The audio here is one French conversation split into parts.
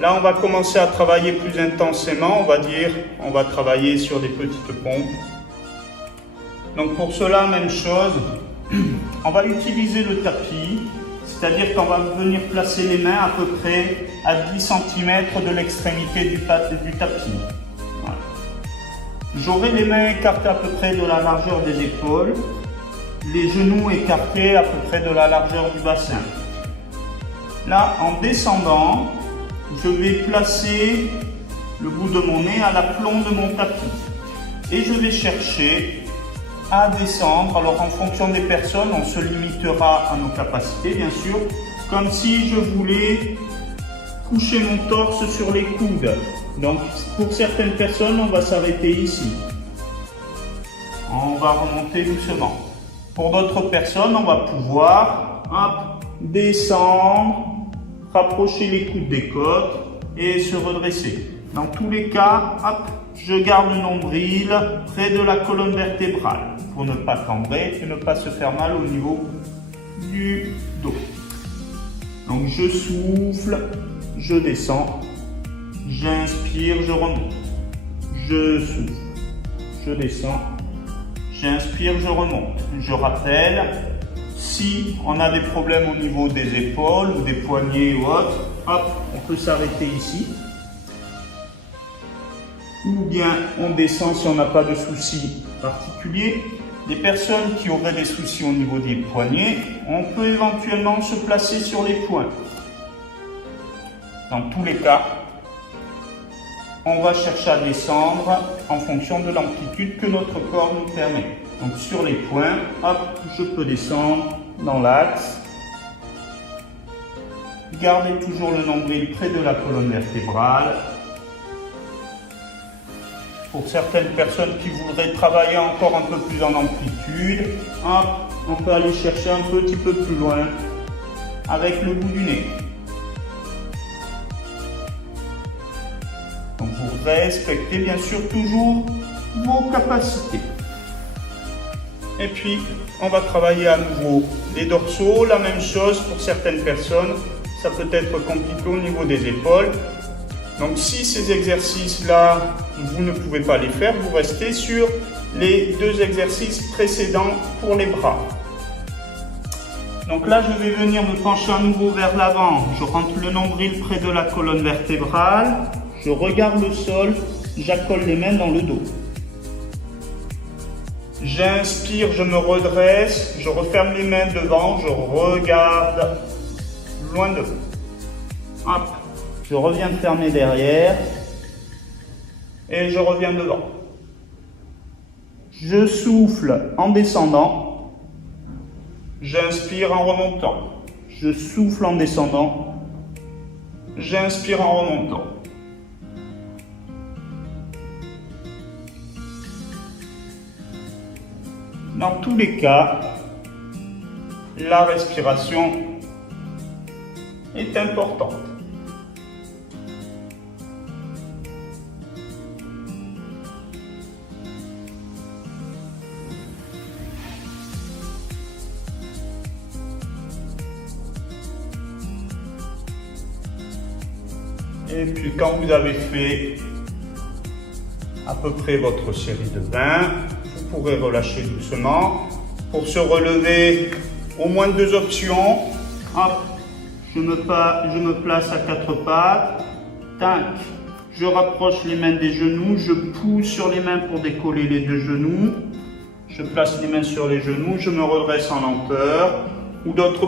Là, on va commencer à travailler plus intensément, on va dire. On va travailler sur des petites pompes. Donc pour cela, même chose. On va utiliser le tapis, c'est-à-dire qu'on va venir placer les mains à peu près à 10 cm de l'extrémité du tapis. Voilà. J'aurai les mains écartées à peu près de la largeur des épaules, les genoux écartés à peu près de la largeur du bassin. Là, en descendant, je vais placer le bout de mon nez à l'aplomb de mon tapis et je vais chercher à descendre. Alors en fonction des personnes, on se limitera à nos capacités bien sûr, comme si je voulais coucher mon torse sur les coudes. Donc pour certaines personnes, on va s'arrêter ici. On va remonter doucement. Pour d'autres personnes, on va pouvoir descendre, rapprocher les coudes des côtes et se redresser. Dans tous les cas, je garde le nombril près de la colonne vertébrale pour ne pas cambrer et ne pas se faire mal au niveau du dos. Donc je souffle, je descends, j'inspire, je remonte. Je souffle, je descends, j'inspire, je remonte. Je rappelle, si on a des problèmes au niveau des épaules ou des poignets ou autres, on peut s'arrêter ici. Ou bien on descend si on n'a pas de soucis particuliers. Les personnes qui auraient des soucis au niveau des poignets, on peut éventuellement se placer sur les poings. Dans tous les cas, on va chercher à descendre en fonction de l'amplitude que notre corps nous permet. Donc sur les poings, je peux descendre dans l'axe. Gardez toujours le nombril près de la colonne vertébrale. Pour certaines personnes qui voudraient travailler encore un peu plus en amplitude, on peut aller chercher un petit peu plus loin avec le bout du nez. Donc vous respectez bien sûr toujours vos capacités. Et puis on va travailler à nouveau les dorsaux, la même chose pour certaines personnes, ça peut être compliqué au niveau des épaules. Donc si ces exercices-là, vous ne pouvez pas les faire, vous restez sur les deux exercices précédents pour les bras. Donc là, je vais venir me pencher à nouveau vers l'avant. Je rentre le nombril près de la colonne vertébrale. Je regarde le sol, j'accole les mains dans le dos. J'inspire, je me redresse, je referme les mains devant, je regarde loin devant. Je reviens fermer derrière et je reviens devant. Je souffle en descendant, j'inspire en remontant. Je souffle en descendant, j'inspire en remontant. Dans tous les cas, la respiration est importante. Et puis quand vous avez fait à peu près votre série de 20, vous pourrez relâcher doucement. Pour se relever, au moins deux options. Je me place à quatre pattes. Je rapproche les mains des genoux. Je pousse sur les mains pour décoller les deux genoux. Je place les mains sur les genoux. Je me redresse en lenteur. Ou d'autres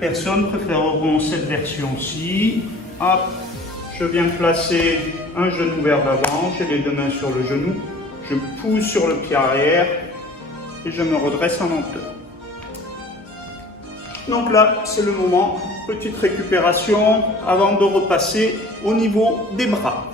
personnes préféreront cette version-ci. Je viens placer un genou vers l'avant, j'ai les deux mains sur le genou, je pousse sur le pied arrière et je me redresse en lenteur. Donc là, c'est le moment, petite récupération avant de repasser au niveau des bras.